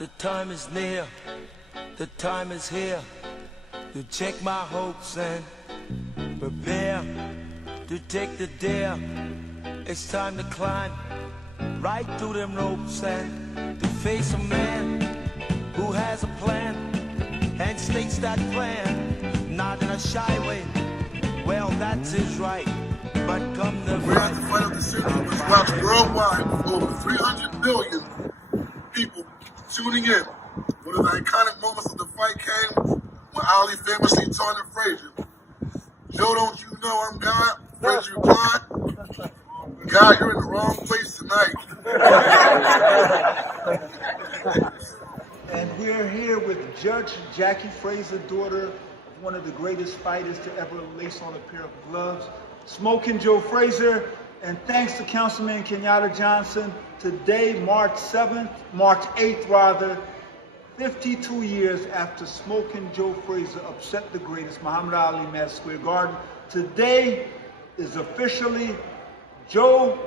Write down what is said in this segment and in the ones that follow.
The time is near, the time is here to check my hopes and prepare to take the dare. It's time to climb right through them ropes and to face a man who has a plan and states that plan, not in a shy way. Well, that's his right, but come the We're at the fight of the century, which watched worldwide with over 300 million people tuning in. One of the iconic moments of the fight came when Ali famously taunted Frazier. Joe, don't you know I'm God? Frazier replied, God, you're in the wrong place tonight. And we're here with Judge Jackie Frazier, daughter of one of the greatest fighters to ever lace on a pair of gloves, Smoking Joe Frazier. And thanks to Councilman Kenyatta Johnson, today, March 8th rather, 52 years after Smoking Joe Frazier upset the greatest, Muhammad Ali, Madison Square Garden, today is officially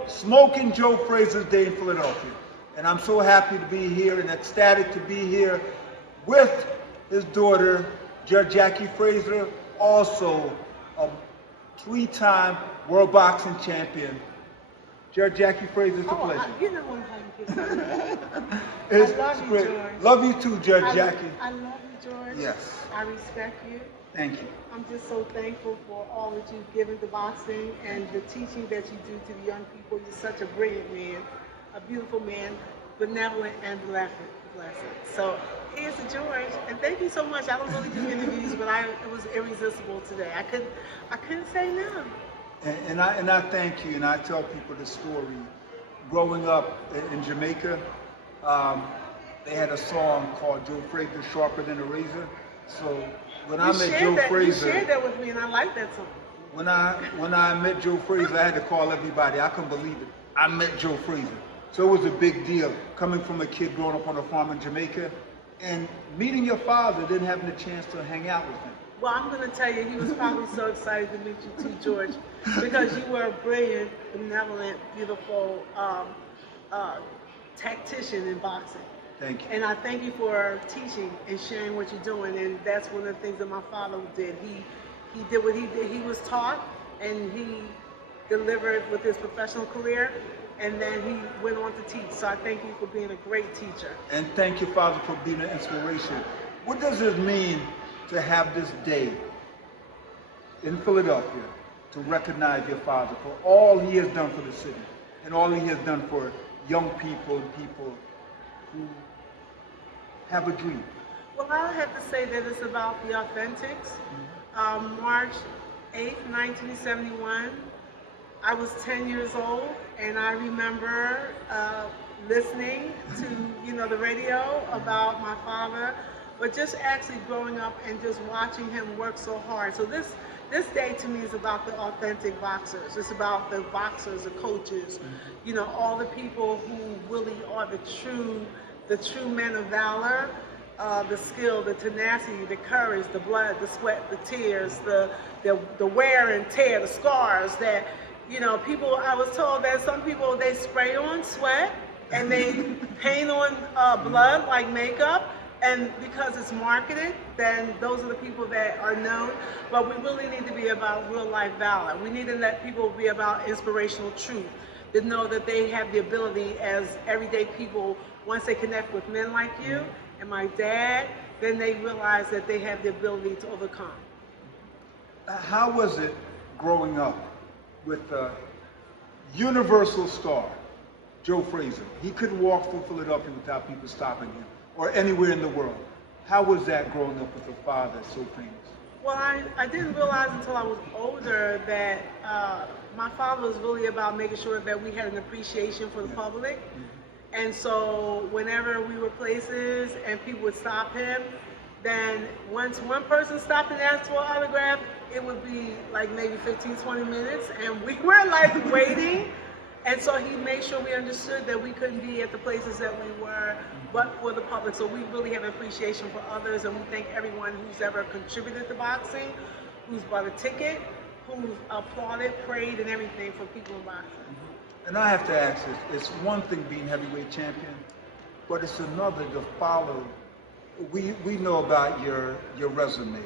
Smoking Joe Frazier's Day in Philadelphia. And I'm so happy to be here and ecstatic to be here with his daughter, Judge Jackie Frazier, also a three-time world boxing champion. Judge Jackie Frazier, it's a pleasure. You know what I'm thanking. It's I love you, great. George. Love you too, Judge Jackie. I love you, George. Yes. I respect you. Thank you. I'm just so thankful for all that you've given to boxing and the teaching that you do to the young people. You're such a brilliant man, a beautiful man, benevolent and blessed. So here's to George, and thank you so much. I don't really do interviews, but it was irresistible today. I couldn't say no. And I thank you, and I tell people the story. Growing up in Jamaica, they had a song called Joe Frazier, Sharper Than a Razor. So when I met Joe Frazier, you shared that with me, and I like that song. When I met Joe Frazier, I had to call everybody. I couldn't believe it. I met Joe Frazier. So it was a big deal coming from a kid growing up on a farm in Jamaica, and meeting your father, then having the chance to hang out with him. Well, I'm going to tell you, he was probably so excited to meet you too, George, because you were a brilliant, benevolent, beautiful tactician in boxing. Thank you. And I thank you for teaching and sharing what you're doing. And that's one of the things that my father did. He did what he did. He was taught, and he delivered with his professional career. And then he went on to teach. So I thank you for being a great teacher. And thank you, Father, for being an inspiration. What does it mean to have this day in Philadelphia to recognize your father for all he has done for the city and all he has done for young people and people who have a dream? Well, I have to say that it's about the authentics. March 8th, 1971, I was 10 years old, and I remember listening to the radio about my father, but just actually growing up and just watching him work so hard. So this day to me is about the authentic boxers. It's about the boxers, the coaches, all the people who really are the true men of valor, the skill, the tenacity, the courage, the blood, the sweat, the tears, the wear and tear, the scars that, people, I was told that some people, they spray on sweat and they paint on blood like makeup. And because it's marketed, then those are the people that are known. But we really need to be about real life valor. We need to let people be about inspirational truth, to know that they have the ability as everyday people, once they connect with men like you and my dad, then they realize that they have the ability to overcome. How was it growing up with a universal star, Joe Frazier? He couldn't walk through Philadelphia without people stopping him, or anywhere in the world. How was that growing up with a father so famous? Well, I didn't realize until I was older that my father was really about making sure that we had an appreciation for the public. And so whenever we were places and people would stop him, then once one person stopped and asked for an autograph, it would be like maybe 15, 20 minutes, and we were like waiting. And so he made sure we understood that we couldn't be at the places that we were, but for the public. So we really have appreciation for others, and we thank everyone who's ever contributed to boxing, who's bought a ticket, who's applauded, prayed, and everything for people in boxing. And I have to ask this, it's one thing being heavyweight champion, but it's another to follow. We know about your resume.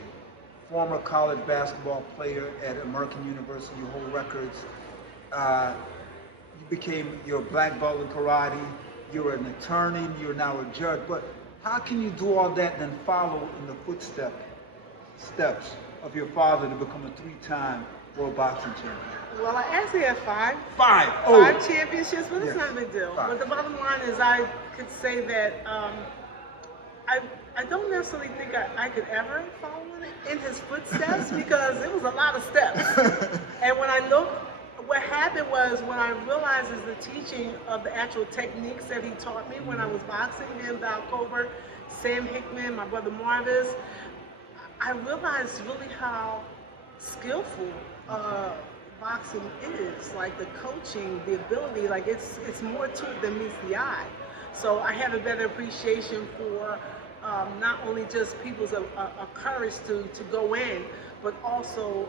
Former college basketball player at American University, you hold records. You're a black belt in karate, you're an attorney, you're now a judge, but how can you do all that and then follow in the steps of your father to become a 3-time world boxing champion? Well, I actually have five. Five Championships, but it's not a big deal. But the bottom line is I could say that I don't necessarily think I could ever follow in his footsteps because it was a lot of steps. And when I look, what happened was when I realized is the teaching of the actual techniques that he taught me when I was boxing, him, Val Colbert, Sam Hickman, my brother Marvis, I realized really how skillful boxing is. Like the coaching, the ability, like it's more to it than meets the eye. So I have a better appreciation for not only just people's courage to go in, but also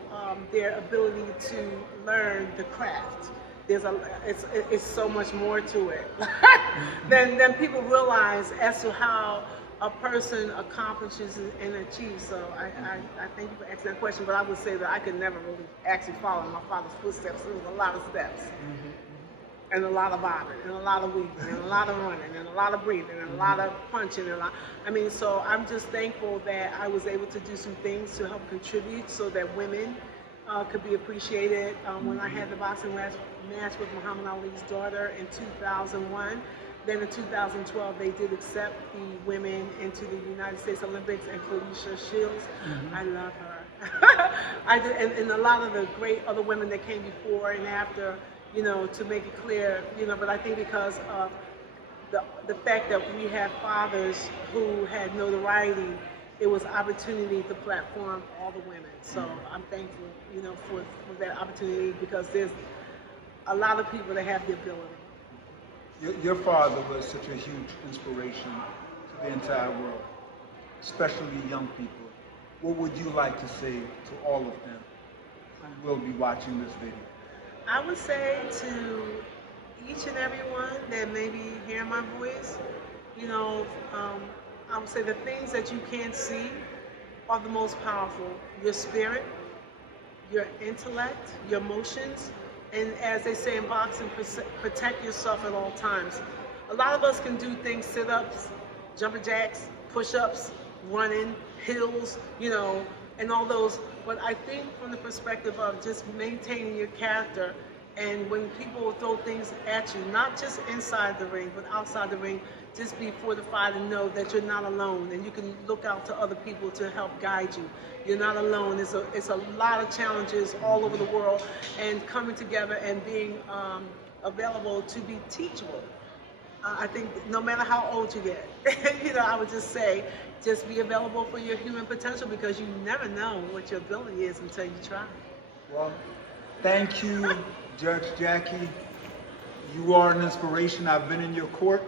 their ability to learn the craft. It's so much more to it than people realize as to how a person accomplishes and achieves. So I thank you for asking that question, but I would say that I could never really actually follow in my father's footsteps. It was a lot of steps. And a lot of bobbing, and a lot of weaving, and a lot of running, and a lot of breathing, and a lot of punching, so I'm just thankful that I was able to do some things to help contribute so that women could be appreciated. When I had the boxing match with Muhammad Ali's daughter in 2001, then in 2012 they did accept the women into the United States Olympics, and Felicia Shields. I love her. I did, and a lot of the great other women that came before and after, to make it clear, but I think because of the fact that we have fathers who had notoriety, it was opportunity to platform all the women. So I'm thankful, for that opportunity because there's a lot of people that have the ability. Your father was such a huge inspiration to the entire world, especially young people. What would you like to say to all of them who will be watching this video? I would say to each and every one that may be hearing my voice, I would say the things that you can't see are the most powerful. Your spirit, your intellect, your emotions, and as they say in boxing, protect yourself at all times. A lot of us can do things, sit-ups, jumping jacks, push-ups, running, hills, and all those. But I think from the perspective of just maintaining your character, and when people throw things at you, not just inside the ring, but outside the ring, just be fortified and know that you're not alone, and you can look out to other people to help guide you. You're not alone. It's a lot of challenges all over the world, and coming together and being available to be teachable. I think no matter how old you get, I would just say, just be available for your human potential because you never know what your ability is until you try. Well, thank you, Judge Jackie. You are an inspiration. I've been in your court.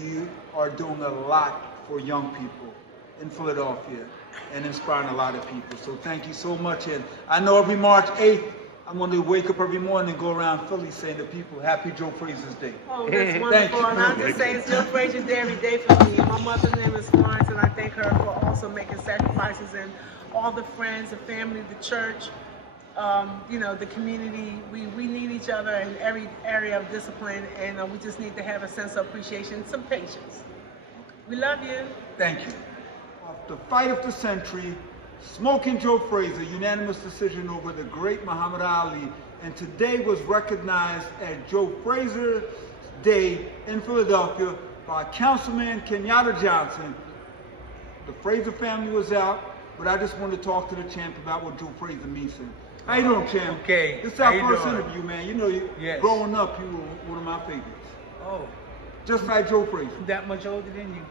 You are doing a lot for young people in Philadelphia and inspiring a lot of people. So thank you so much. And I know every March 8th, I'm going to wake up every morning and go around Philly saying to people, Happy Joe Frazier's Day. Oh, that's wonderful. And I'll just say it's Joe Frazier's Day every day for me. My mother's name is Florence, and I thank her for also making sacrifices, and all the friends, the family, the church, the community. We need each other in every area of discipline, and we just need to have a sense of appreciation, some patience. We love you. Thank you. The fight of the century, Smoking Joe Frazier, unanimous decision over the great Muhammad Ali, and today was recognized as Joe Frazier Day in Philadelphia by Councilman Kenyatta Johnson. The Frazier family was out, but I just want to talk to the champ about what Joe Frazier means to him. How you doing, champ? Okay. This is our first interview, man. Yes. Growing up, you were one of my favorites. Oh. Just like Joe Frazier. That much older than you?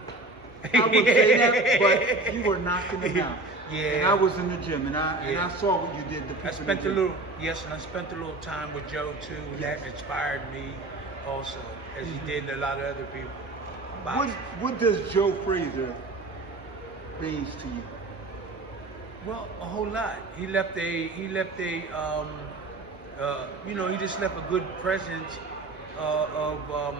I would say that, but you were knocking him out. Yeah. And I was in the gym, and I saw what you did. I spent a little time with Joe too. Yes. That inspired me also, as he did a lot of other people. What does Joe Frazier mean to you? Well, a whole lot. He just left a good presence of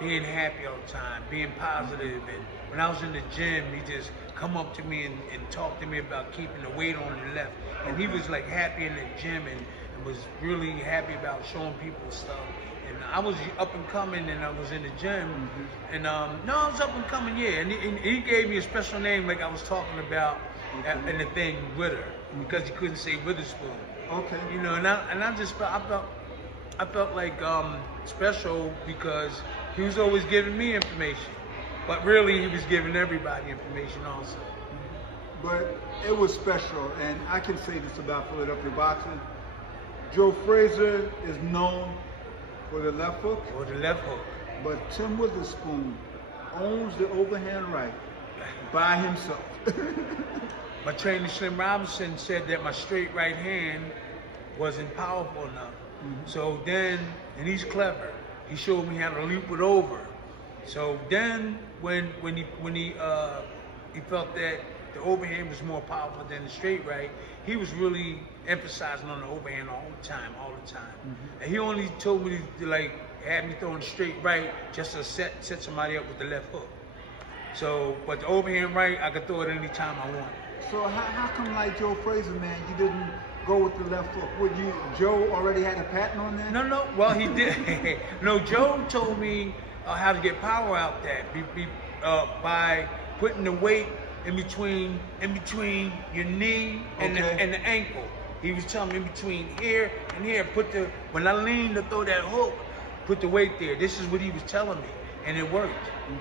being happy all the time, being positive. And when I was in the gym, he just come up to me and talk to me about keeping the weight on the left. And he was like happy in the gym and was really happy about showing people stuff. And I was up and coming, and I was in the gym, and no, I was up and coming, yeah. And he gave me a special name, like I was talking about in the thing, Witter, because he couldn't say Witherspoon. Okay. You know, and I just felt like special because he was always giving me information, but really he was giving everybody information also. But it was special, and I can say this about Philadelphia boxing. Joe Frazier is known for the left hook. Or the left hook. But Tim Witherspoon owns the overhand right by himself. My trainer Slim Robinson said that my straight right hand wasn't powerful enough. So then, and he's clever, he showed me how to loop it over. So then when he felt that the overhand was more powerful than the straight right, he was really emphasizing on the overhand all the time. And he only told me to like have me throwing straight right just to set somebody up with the left hook. So, but the overhand right, I could throw it any time I want. So how come, like Joe Frazier, man, you didn't go with the left hook? Joe already had a patent on that? No, well he did. No, Joe told me how to get power out that by putting the weight in between your knee and the ankle. He was telling me in between here and here, when I lean to throw that hook, put the weight there. This is what he was telling me, and it worked.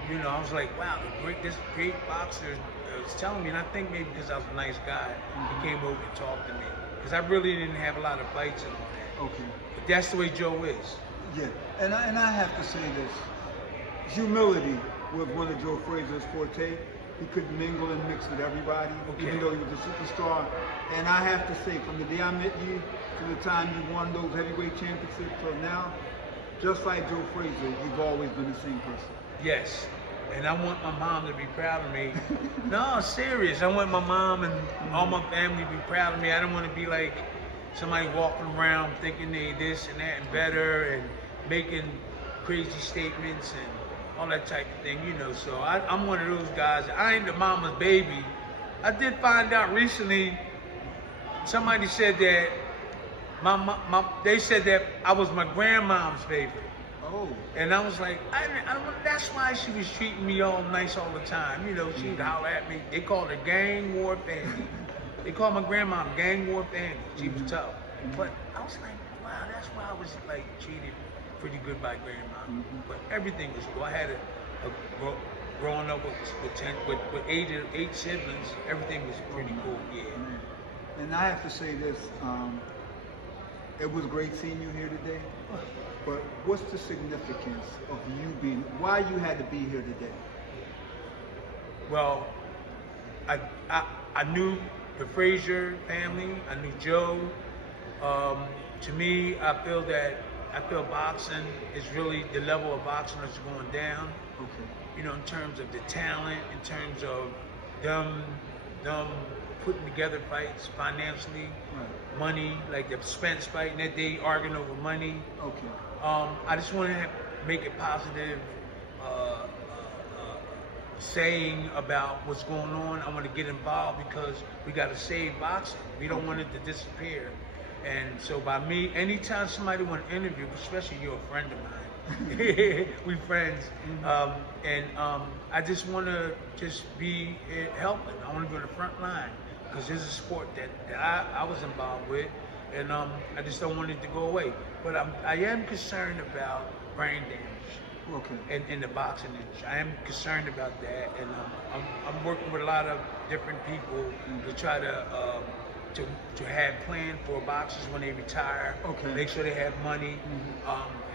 You know, I was like, wow, this great boxer was telling me, and I think maybe because I was a nice guy, he came over and talked to me. Because I really didn't have a lot of fights and all that. Okay. But that's the way Joe is. Yeah, and I have to say this. Humility was one of Joe Frazier's forte. He could mingle and mix with everybody, even though he was a superstar. And I have to say, from the day I met you to the time you won those heavyweight championships till now, just like Joe Frazier, you've always been the same person. Yes, and I want my mom to be proud of me. No, serious. I want my mom and all my family to be proud of me. I don't want to be like somebody walking around thinking they this and that and better and making crazy statements and all that type of thing, you know. So I'm one of those guys. I ain't the mama's baby. I did find out recently, somebody said that they said that I was my grandmom's baby. Oh. And I was like, that's why she was treating me all nice all the time. You know, she'd holler at me. They called her Gang War Fanny. They called my grandma Gang War Fanny. She was tough. But I was like, wow, that's why I was like treated pretty good by grandma. But everything was cool. I had growing up with eight siblings, everything was pretty cool, yeah. And I have to say this, it was great seeing you here today. But what's the significance of you why you had to be here today? Well, I knew the Frazier family, I knew Joe. To me, I feel boxing is really, the level of boxing is going down. Okay. You know, in terms of the talent, in terms of them putting together fights financially, money, like the Spence fight, and that they arguing over money. Okay. I just want to make a positive saying about what's going on. I want to get involved because we got to save boxing. We don't want it to disappear. And so by me, anytime somebody want to interview, especially you're a friend of mine, we friends, I just want to be helping. I want to be on the front line because there's a sport that I was involved with, and I just don't want it to go away. But I am concerned about brain damage. Okay. In the boxing industry, I am concerned about that, and I'm working with a lot of different people to try to have plan for boxers when they retire. Okay. Make sure they have money,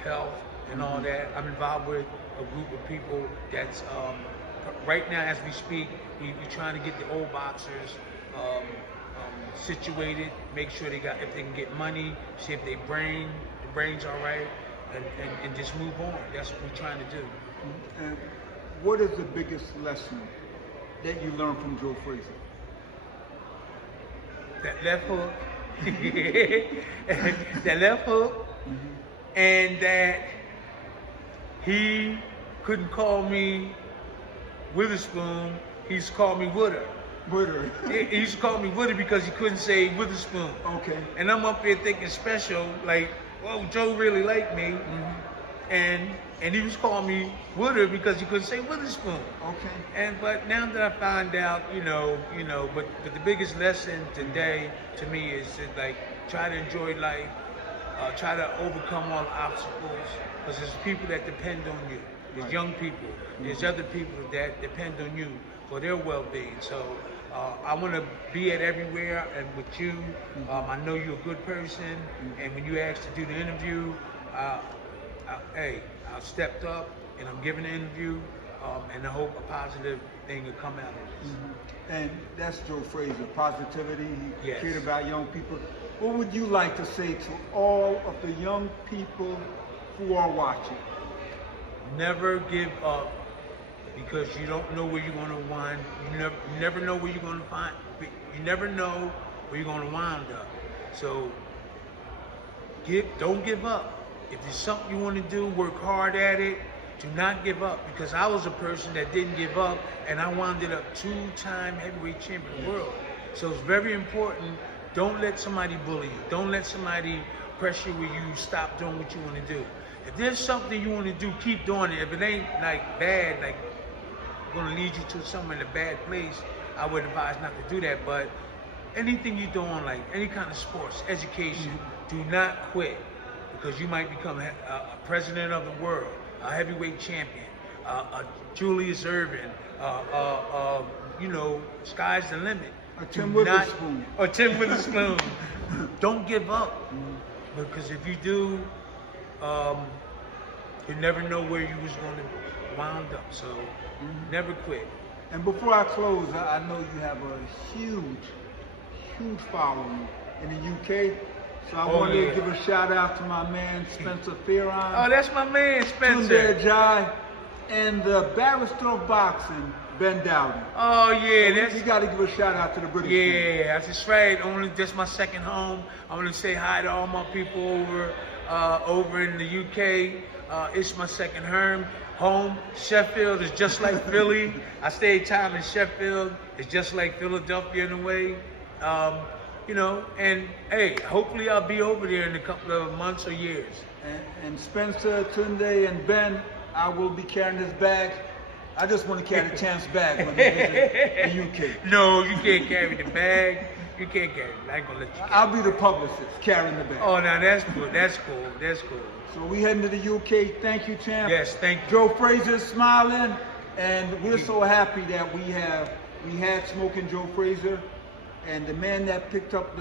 health, and all that. I'm involved with a group of people that's right now as we speak. We're trying to get the old boxers situated, make sure if they can get money, see if the brain's all right, and just move on. That's what we're trying to do. And what is the biggest lesson that you learned from Joe Frazier? That left hook, and that he couldn't call me Witherspoon. He used to call me Wooder. Wooder. He used to call me Wooder because he couldn't say Witherspoon. Okay. And I'm up here thinking special, like, oh, Joe really liked me. And he was calling me Wooder because he couldn't say Witherspoon. Okay. But now that I find out, but the biggest lesson today to me is to like try to enjoy life, try to overcome all obstacles, because there's people that depend on you. There's Right. young people. There's other people that depend on you for their well-being. So I want to be at everywhere and with you. I know you're a good person, and when you asked to do the interview, I stepped up and I'm giving an interview, and I hope a positive thing will come out of this. And that's Joe Frazier, positivity. He Yes. cared about young people. What would you like to say to all of the young people who are watching? Never give up, because you don't know where you're going to wind. You never know where you're going to find. You never know where you're going to wind up. So don't give up. If there's something you want to do, work hard at it. Do not give up, because I was a person that didn't give up, and I wound up 2-time heavyweight champion of the world. So it's very important. Don't let somebody bully you. Don't let somebody pressure where you stop doing what you want to do. If there's something you want to do, keep doing it. If it ain't like bad, like going to lead you to somewhere in a bad place, I would advise not to do that. But anything you're doing, like any kind of sports, education, do not quit, because you might become a president of the world, a heavyweight champion, a Julius Erving, sky's the limit. A Tim Witherspoon. Or Tim Witherspoon. Don't give up, because if you do, you never know where you was going to wound up. So never quit. And before I close, I know you have a huge following in the UK. So I wanted to give a shout out to my man Spencer Fearon. Oh, that's my man, Spencer. Tunde Ajayi, and the barrister of boxing, Ben Dowden. Oh yeah, You got to give a shout out to the British. Yeah, that's right. That's my second home. I want to say hi to all my people over in the UK. It's my second home. Sheffield is just like Philly. I stayed time in Sheffield. It's just like Philadelphia in a way. And hey, hopefully I'll be over there in a couple of months or years. And Spencer, Tunde, and Ben, I will be carrying this bag. I just want to carry the Champ's bag when we visit the UK. No, you can't carry the bag. You can't carry it. I ain't gonna let you carry it. I'll be the publicist carrying the bag. Oh, now that's good. That's cool. So we heading to the UK. Thank you, Champ. Yes, thank you. Joe Frazier smiling, and we're so happy that we had Smoking Joe Frazier, and the man that picked up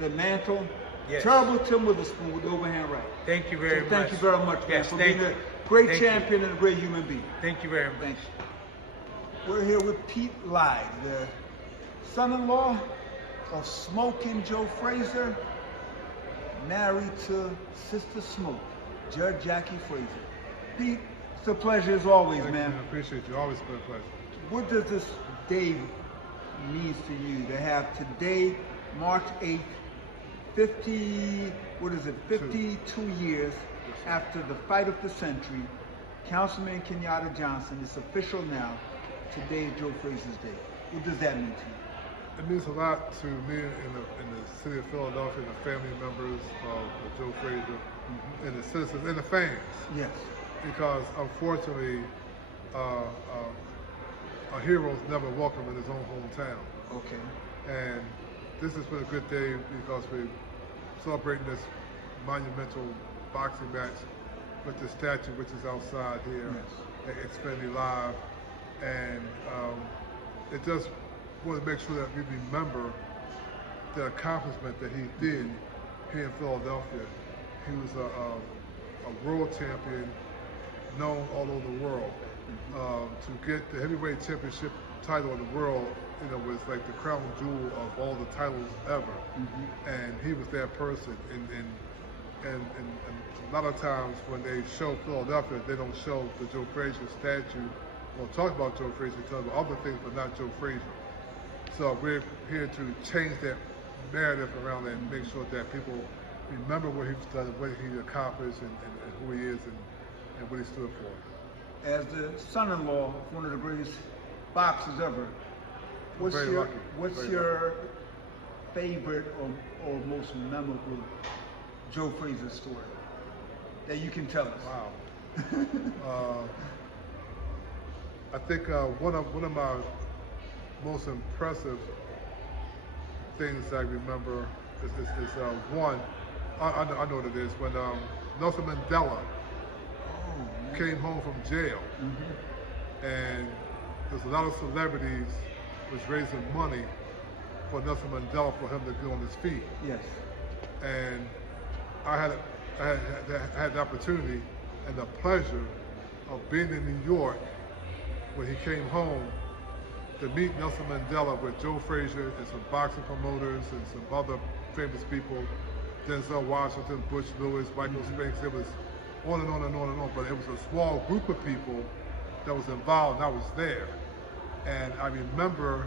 the mantle. Yes. Terrible Tim Witherspoon with the overhand right. Thank you very much. Thank you very much, man, Yes, for thank being you. a great Thank champion you. and a great human being. Thank you very much. Thanks. We're here with Pete Lyde, the son-in-law of Smoking Joe Frazier, married to Sister Smoke, Judge Jackie Frazier. Pete, it's a pleasure as always, man. I appreciate you. Always been a pleasure. What does this day mean to you to have today, March 8th, 52 years after the fight of the century, Councilman Kenyatta Johnson, it's official now, today is Joe Frazier's day. What does that mean to you? It means a lot to me in the city of Philadelphia, and the family members of Joe Frazier, and the citizens and the fans. Yes. Because unfortunately, a hero's never welcome in his own hometown. Okay. And this has been a good day because we're celebrating this monumental boxing match with the statue, which is outside here at Xfinity Live. And it just want to make sure that we remember the accomplishment that he did here in Philadelphia. He was a world champion, known all over the world. To get the heavyweight championship title in the world, was like the crown jewel of all the titles ever. And he was that person. And a lot of times when they show Philadelphia, they don't show the Joe Frazier statue. We'll talk about Joe Frazier, talk about other things, but not Joe Frazier. So we're here to change that narrative around that and make sure that people remember what he's done, what he accomplished, and who he is, and what he stood for. as the son-in-law of one of the greatest boxers ever, what's Very your lucky. what's Very your favorite or most memorable Joe Frazier story that you can tell us? Wow. I think one of my most impressive things I remember is one. I know what it is when Nelson Mandela came home from jail, and there's a lot of celebrities was raising money for Nelson Mandela for him to get on his feet. Yes. And I had the opportunity and the pleasure of being in New York when he came home to meet Nelson Mandela with Joe Frazier and some boxing promoters and some other famous people, Denzel Washington, Butch Lewis, Michael Spinks. It was on and on and on and on, but it was a small group of people that was involved, and I was there. And I remember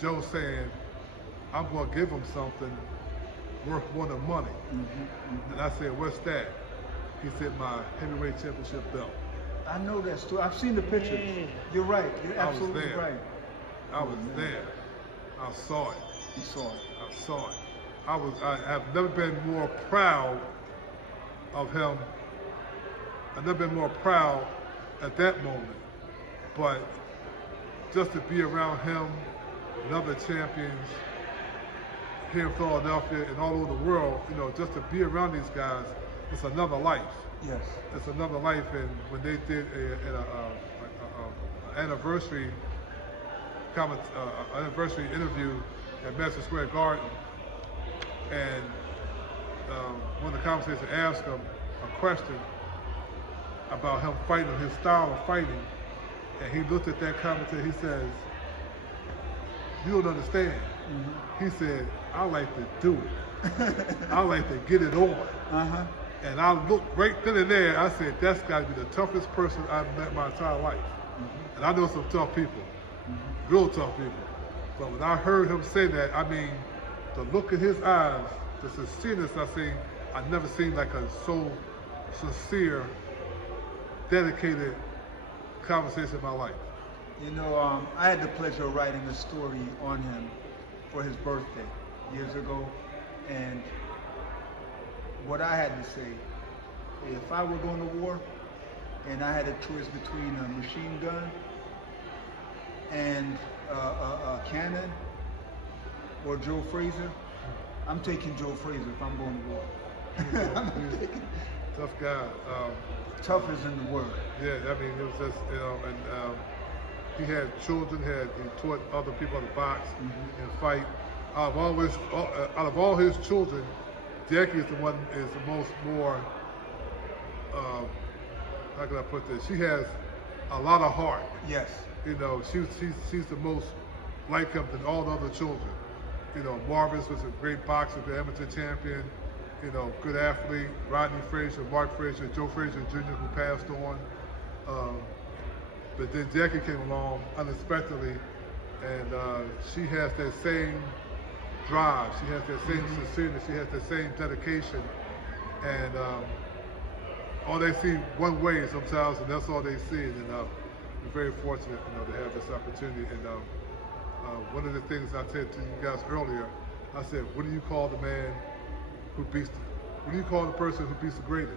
Joe saying, I'm going to give him something worth more than money. And I said, what's that? He said, my heavyweight championship belt. I know that story. I've seen the pictures. You're right. You're absolutely there. right. I was there. I saw it. You saw it. I saw it. I have never been more proud of him. I've never been more proud at that moment. But just to be around him and other champions here in Philadelphia and all over the world, you know, just to be around these guys, it's another life. Yes. It's another life. And when they did an anniversary anniversary interview at Madison Square Garden, and one of the commentators asked him a question about him fighting, his style of fighting, and he looked at that commentator. He says, "You don't understand." He said, "I like to do it. I like to get it on." And I looked right then and there. I said, "That's got to be the toughest person I've met my entire life." And I know some tough people, real tough people. But when I heard him say that, I mean, the look in his eyes, the sincereness I've never seen like a so sincere, dedicated conversation in my life. You know, I had the pleasure of writing a story on him for his birthday years ago, and what I had to say, if I were going to war and I had a choice between a machine gun and a cannon or Joe Frazier, I'm taking Joe Frazier if I'm going to war. Tough guy. Tough is in the word. Yeah, I mean, it was just, you know, and he had children, he taught other people how to box and fight. Out of all his children, Jackie is the most more, how can I put this? She has a lot of heart. Yes. You know, she's the most like him than all the other children. You know, Marvis was a great boxer, the amateur champion, you know, good athlete. Rodney Frazier, Mark Frazier, Joe Frazier Jr., who passed on. But then Jackie came along unexpectedly, and she has that same drive. She has that same sincerity. She has that same dedication. And all they see one way sometimes, and that's all they see. And we're very fortunate, you know, to have this opportunity. And one of the things I said to you guys earlier, I said, what do you call the man who beats what do you call the person who beats the greatest?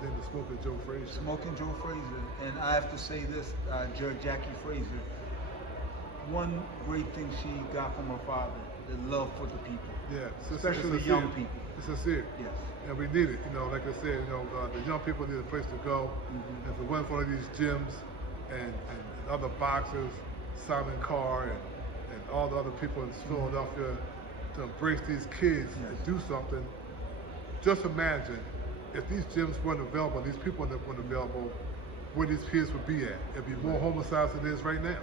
His name is Smoking Joe Frazier. Smoking Joe Frazier. And I have to say this, Judge Jackie Frazier, one great thing she got from her father, the love for the people. Yeah, especially the young people. It's sincere. Yes. And we need it. You know, like I said, you know, the young people need a place to go. And to win one of these gyms and other boxers, Simon Carr and all the other people in Philadelphia to embrace these kids and do something. Just imagine if these gyms weren't available, these people weren't available, where these kids would be at. It'd be more homicides than it is right now.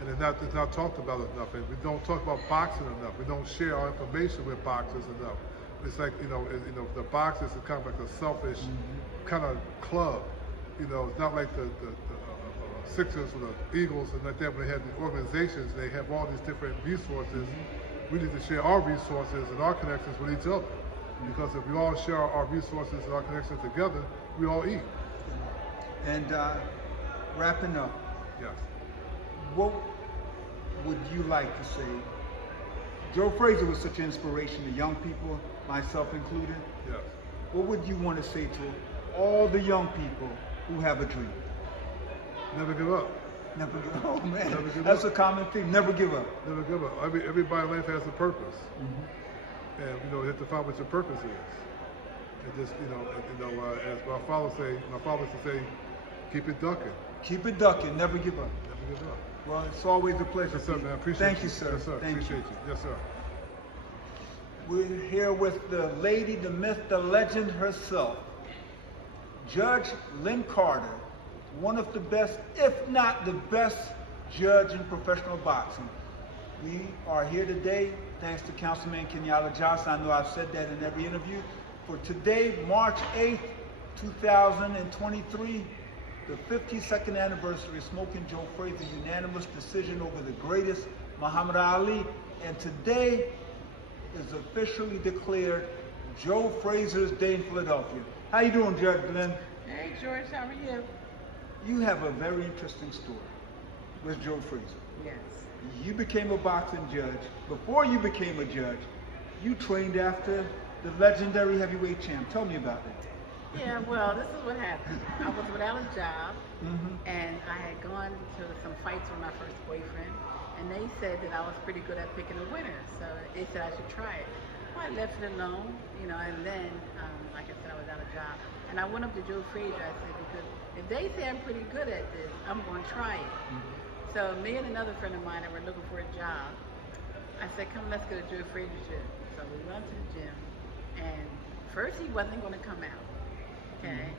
And it's not talked about enough. And we don't talk about boxing enough. We don't share our information with boxers enough. It's like, you know, the boxers is kind of like a selfish kind of club. You know, it's not like the Sixers or the Eagles and like that, when they have the organizations, they have all these different resources. We need to share our resources and our connections with each other. Because if we all share our resources and our connections together, we all eat. And wrapping up, Yes. what would you like to say? Joe Frazier was such an inspiration to young people, myself included. Yes. What would you want to say to all the young people who have a dream? Never give up. Never give up. Oh man, Never give that's up. a common theme. Never give up. Never give up. Everybody in life has a purpose, and you have to find what your purpose is. And just as my father used to say, keep it ducking. Keep it ducking. Never give up. Never give up. Well, it's always a pleasure. Yes, sir, Pete. man. I appreciate Thank you, sir. Yes, sir. Thank Appreciate you. you. Yes, sir. We're here with the lady, the myth, the legend herself, Judge Lynn Carter, one of the best, if not the best, judge in professional boxing. We are here today thanks to Councilman Kenyatta Johnson. I know I've said that in every interview. For today, March 8th, 2023, the 52nd anniversary of Smoking Joe Frazier's unanimous decision over the greatest, Muhammad Ali. And today is officially declared Joe Frazier's Day in Philadelphia. How you doing, Judge Glenn? Hey, George, how are you? You have a very interesting story with Joe Frazier. Yes. You became a boxing judge. Before you became a judge, you trained after the legendary heavyweight champ. Tell me about it. Yeah, well, this is what happened. I was without a job, and I had gone to some fights with my first boyfriend, and they said that I was pretty good at picking a winner, so they said I should try it. Well, I left it alone, and then, like I said, I was out of job. And I went up to Joe Frazier, I said, because if they say I'm pretty good at this, I'm going to try it. So me and another friend of mine that were looking for a job, I said, come, let's go to Joe Frazier's gym. So we went to the gym, and first he wasn't going to come out. Okay,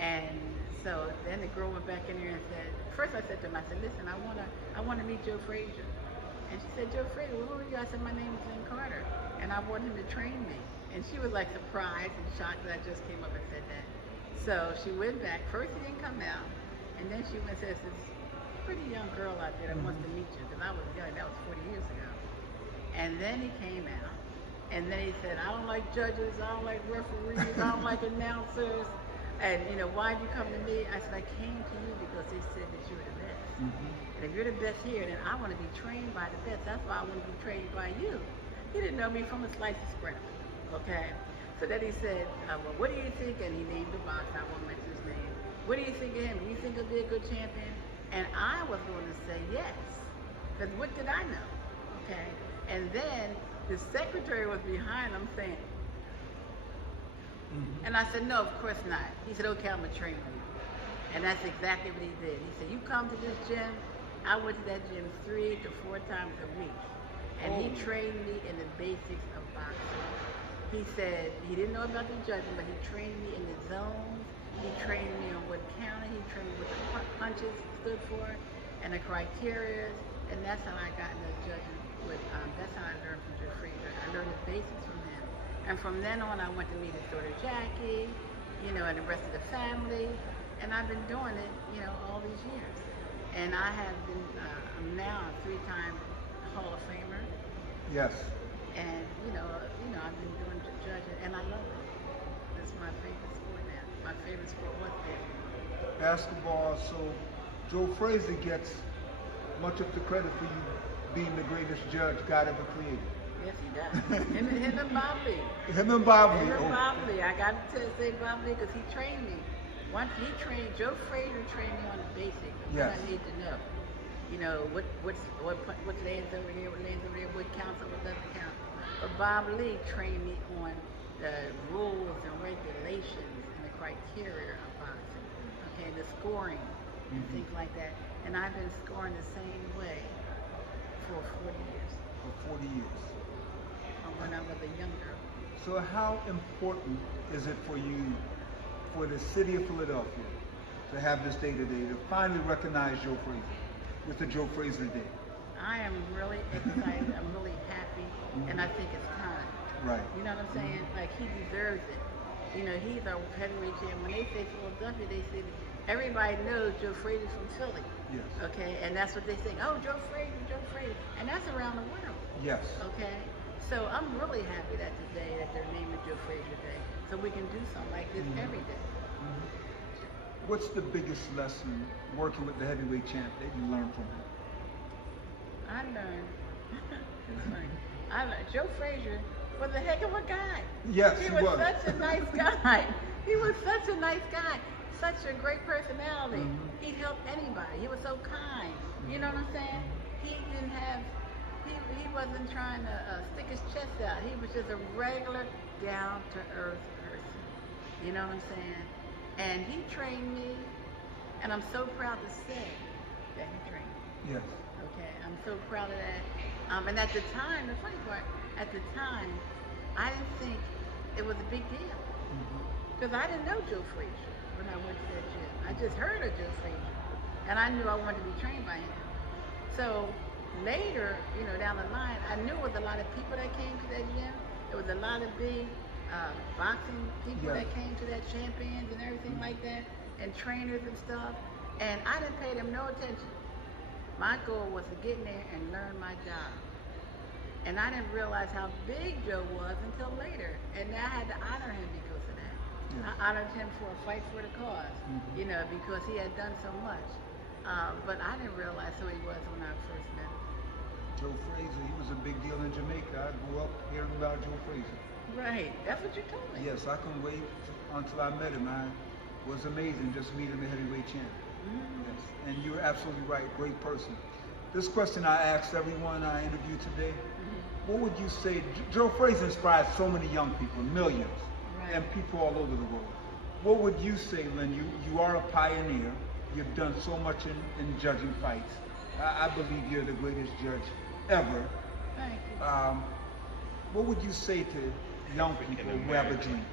and so then the girl went back in there and said, first I said to him, I said, listen, I wanna meet Joe Frazier. And she said, Joe Frazier, well, who are you? I said, my name is Lynn Carter, and I want him to train me. And she was like surprised and shocked that I just came up and said that. So she went back. First he didn't come out, and then she went and said, this pretty young girl out there that wants to meet you, because I was young, that was 40 years ago. And then he came out. And then he said, I don't like judges, I don't like referees, I don't like announcers. And, why'd you come to me? I said, I came to you because they said that you were the best. And if you're the best here, then I want to be trained by the best. That's why I want to be trained by you. He didn't know me from a slice of scrap, okay? So then he said, well, what do you think? And he named the box, I won't mention his name. What do you think of him? Do you think he'll be a good champion? And I was going to say yes, because what did I know, okay? And then the secretary was behind him saying, and I said, no, of course not. He said, okay, I'm gonna train you. And that's exactly what he did. He said, you come to this gym. I went to that gym 3 to 4 times a week. And he trained me in the basics of boxing. He said, he didn't know about the judging, but he trained me in the zones. He trained me on what counter. He trained me what the punches stood for and the criteria. And that's how I got into judging. That's how I learned from Joe Frazier. I learned the basics from him. And from then on, I went to meet his daughter Jackie, and the rest of the family. And I've been doing it, all these years. And I have been, I'm now a 3-time Hall of Famer. Yes. And, I've been doing judging, and I love it. It's my favorite sport now. My favorite sport was basketball. Basketball, so Joe Frazier gets much of the credit for you being the greatest judge God ever created. Yes, he does. Him and Bob Lee. Him and Bob Lee. Him and Bob Lee. I got to say Bob Lee because he trained me. Once he trained, Joe Frazier trained me on the basics. What I need to know. What lands over here, what lands over there, what counts and what doesn't count. But Bob Lee trained me on the rules and regulations and the criteria of boxing. Okay, the scoring and things like that. And I've been scoring the same way for 40 years. For 40 years. When I was a young girl. So how important is it for you, for the city of Philadelphia, to have this day today, to finally recognize Joe Frazier with the Joe Frazier Day? I am really excited. I'm really happy, and I think it's time. Right. You know what I'm saying? Like, he deserves it. He's our heavyweight champ. When they say Philadelphia, they say everybody knows Joe Frazier's from Philly. Yes. Okay, and that's what they say. Oh, Joe Frazier, and that's around the world. Yes. Okay. So I'm really happy that today that they're naming Joe Frazier Day, so we can do something like this every day. What's the biggest lesson working with the heavyweight champ that you learned from him? I learned. It's funny. I learned Joe Frazier was a heck of a guy. Yes, he he was was. such a nice guy. He was such a nice guy. Such a great personality. He'd help anybody. He was so kind. You know what I'm saying? He didn't have. He wasn't trying to stick his chest out. He was just a regular, down-to-earth person. You know what I'm saying? And he trained me, and I'm so proud to say that he trained me. Yes. Okay, I'm so proud of that. And at the time, the funny part, at the time, I didn't think it was a big deal. Because I didn't know Joe Frazier when I went to that gym. I just heard of Joe Frazier. And I knew I wanted to be trained by him. So later, you know, down the line, I knew there was a lot of people that came to that gym. There was a lot of big boxing people that came to that, champions and everything like that, and trainers and stuff. And I didn't pay them no attention. My goal was to get in there and learn my job. And I didn't realize how big Joe was until later. And I had to honor him because of that. I honored him for a fight for the cause, you know, because he had done so much. But I didn't realize who he was when I first met him. Joe Frazier, he was a big deal in Jamaica. I grew up hearing about Joe Frazier. Right, that's what you told me. Yes, I couldn't wait until I met him. It was amazing just meeting the heavyweight champ. Yes. And you're absolutely right, great person. This question I asked everyone I interviewed today, what would you say, Joe Frazier inspired so many young people, millions, and people all over the world. What would you say, Lynn? You are a pioneer. You've done so much in judging fights. I believe you're the greatest judge ever. Thank you. What would you say to young people who have a dream?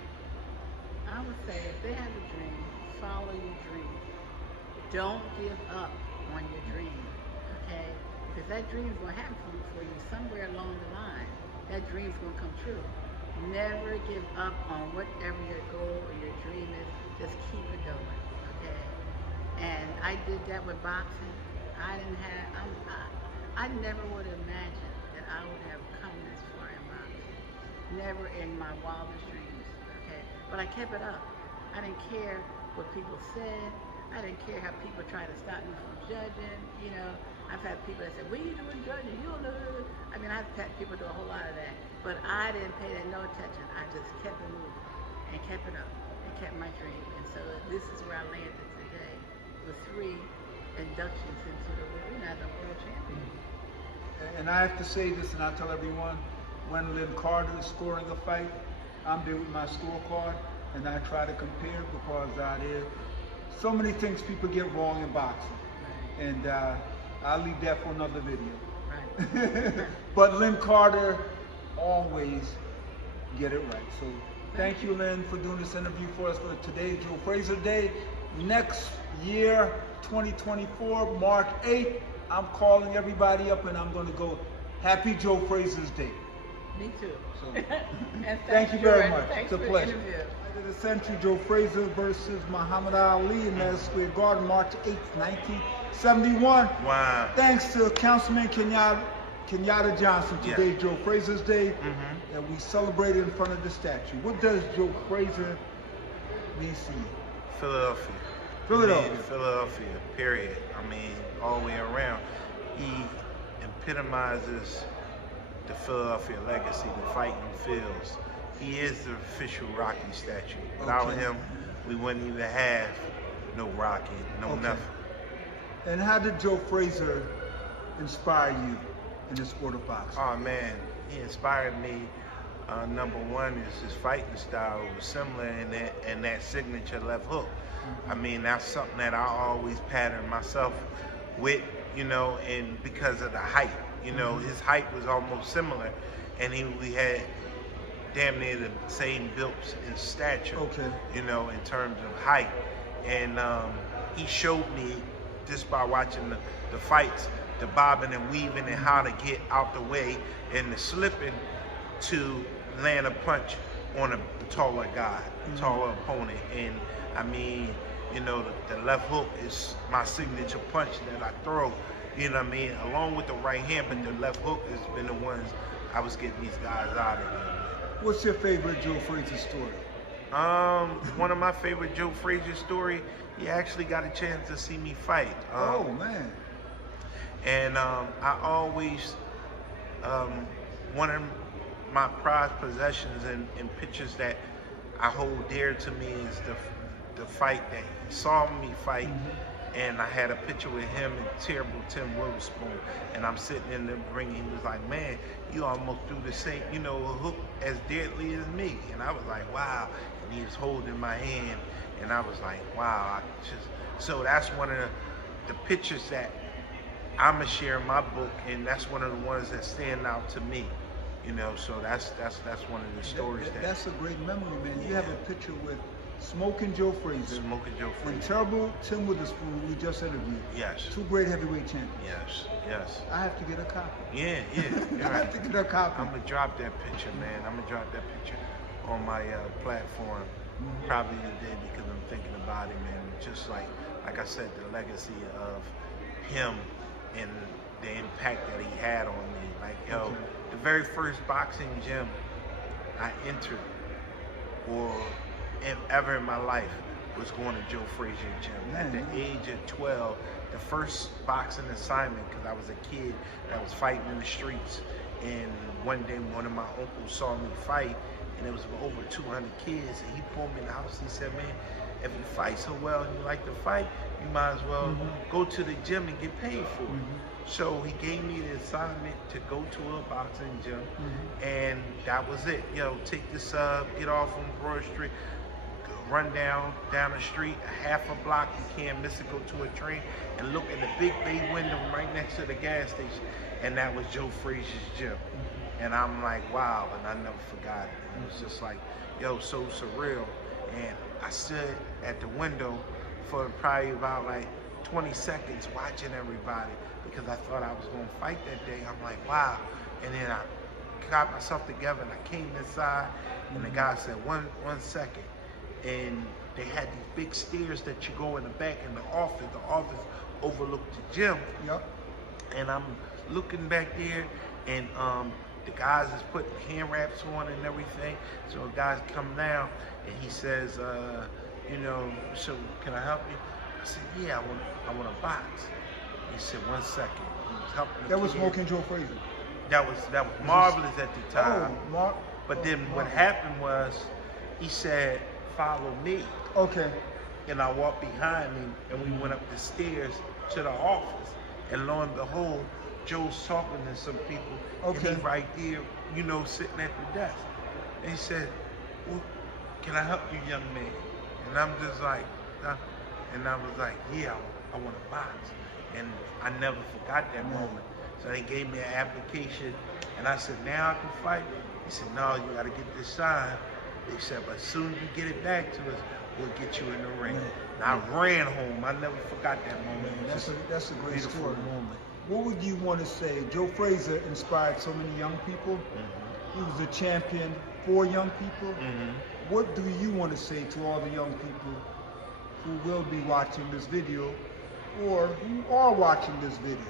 I would say if they have a dream, follow your dream. Don't give up on your dream, okay? Because that dream is going to happen for you somewhere along the line. That dream is going to come true. Never give up on whatever your goal or your dream is. Just keep it going, okay? And I did that with boxing. I never would have imagined that I would have come this far in boxing. Never in my wildest dreams, okay? But I kept it up. I didn't care what people said. I didn't care how people tried to stop me from judging, you know. I've had people that said, what are you doing judging? You don't know. I mean, I've had people do a whole lot of that. But I didn't pay that no attention. I just kept it moving and kept it up and kept my dream. And so this is where I landed today with 3 inductions into the world champion. And I have to say this, and I tell everyone, when Lynn Carter is scoring a fight, I'm there with my scorecard, and I try to compare because there's so many things people get wrong in boxing. And I'll leave that for another video. Right. But Lynn Carter always get it right. So thank you, Lynn, for doing this interview for us for today, Joe Frazier Day. Next year, 2024, March 8th, I'm calling everybody up and I'm going to go, Happy Joe Frazier's Day. Me too. So, and thank you very much. Thanks It's a for pleasure. the interview. Fight of the century, Joe Frazier versus Muhammad Ali in Madison Square Garden, March 8th, 1971. Wow. Thanks to Councilman Kenyatta Johnson. Today, Joe Frazier's Day, and we celebrated in front of the statue. What does Joe Frazier mean to you? Philadelphia. Philadelphia. Philadelphia, period. I mean, all the way around. He epitomizes the Philadelphia legacy, the fighting fields. He is the official Rocky statue. Without him, we wouldn't even have no Rocky, nothing. And how did Joe Frazier inspire you in the sport of boxing? Oh man, he inspired me. Number one is his fighting style. It was similar in that signature left hook. I mean, that's something that I always patterned myself with, you know, and because of the height. You know, his height was almost similar, and we had damn near the same builds in stature, you know, in terms of height. And he showed me, just by watching the fights, the bobbing and weaving and how to get out the way and the slipping to land a punch on a taller guy, taller opponent. And I mean, you know, the left hook is my signature punch that I throw, you know what I mean, along with the right hand, but the left hook has been the ones I was getting these guys out of there. What's your favorite Joe Frazier story? One of my favorite Joe Frazier story, he actually got a chance to see me fight. Oh man. And I always, one of my prized possessions and pictures that I hold dear to me is the fight that he saw me fight. And I had a picture with him and Terrible Tim Witherspoon, and I'm sitting in the ring, and he was like, man, you almost threw the same, a hook as deadly as me. And I was like, wow. And he was holding my hand, and I was like, wow. So that's one of the pictures that I'm gonna share in my book, and that's one of the ones that stand out to me. So that's one of the stories that's a great memory, man. You have a picture with Smoking Joe Frazier. Smoking Joe Frazier. And Terrible Tim Witherspoon, who we just interviewed. Yes. Two great heavyweight champions. Yes. I have to get a copy. Yeah. I have to get a copy. I'm gonna drop that picture, man. I'm gonna drop that picture on my platform probably today because I'm thinking about it, man. Just like I said, the legacy of him and the impact that he had on me. The very first boxing gym I entered, or ever in my life, was going to Joe Frazier Gym. At the age of 12, the first boxing assignment, because I was a kid that was fighting in the streets, and one day one of my uncles saw me fight, and it was over 200 kids, and he pulled me in the house. He said, man, if you fight so well and you like to fight, you might as well go to the gym and get paid for it. So he gave me the assignment to go to a boxing gym, and that was it. Take this get off on Broad Street, run down the street, a half a block, you can't miss it, go to a train, and look in the big bay window right next to the gas station, and that was Joe Frazier's gym. And I'm like, wow, and I never forgot it. It was just like, so surreal. And I stood at the window for probably about 20 seconds watching everybody, because I thought I was gonna fight that day. I'm like, wow. And then I got myself together and I came inside, and the guy said, one second. And they had these big stairs that you go in the back in the office. The office overlooked the gym. And I'm looking back there, and the guys is putting hand wraps on and everything. So a guy's come down, and he says, so can I help you? I said, yeah, I want to box. He said, 1 second. He was helping me. That was Smoking Joe Frazier. That was marvelous at the time. But then what Marvelous. happened was, he said, follow me. Okay. And I walked behind him, and we went up the stairs to the office. And lo and behold, Joe's talking to some people, and he's right there, sitting at the desk. And he said, well, can I help you, young man? And I'm just like, and I was like, yeah, I want to box. And I never forgot that moment. So they gave me an application, and I said, now I can fight? He said, no, you got to get this signed. They said, but as soon as you get it back to us, we'll get you in the ring. And I ran home. I never forgot that moment. That's a great story. Moment. What would you want to say? Joe Frazier inspired so many young people. He was a champion for young people. What do you want to say to all the young people who will be watching this video, or who are watching this video?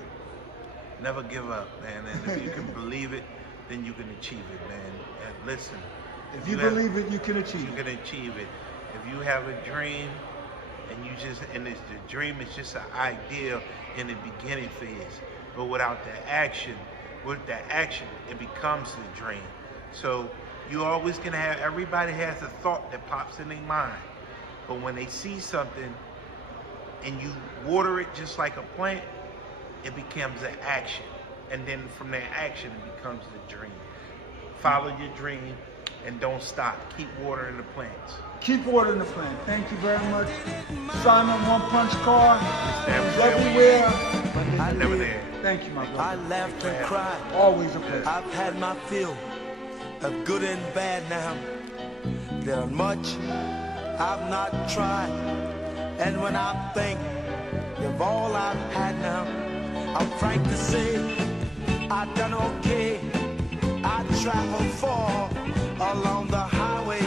Never give up, man. And if you can believe it, then you can achieve it, man. And listen. If you believe it, you can achieve it. You can achieve it. If you have a dream, and the dream is just an idea in the beginning phase, but without the action, it becomes the dream. So you always gonna have, everybody has a thought that pops in their mind, but when they see something and you water it just like a plant, it becomes an action, and then from that action it becomes the dream. Follow your dream and don't stop. Keep watering the plants. Keep watering the plant. Thank you very much. Simon One Punch Car is everywhere. Never there. Thank you, my brother. I laughed and cried. Always a pleasure. I've had my fill of good and bad now. There are much I've not tried. And when I think of all I've had now, I'm frank to say I've done okay. I traveled far along the highway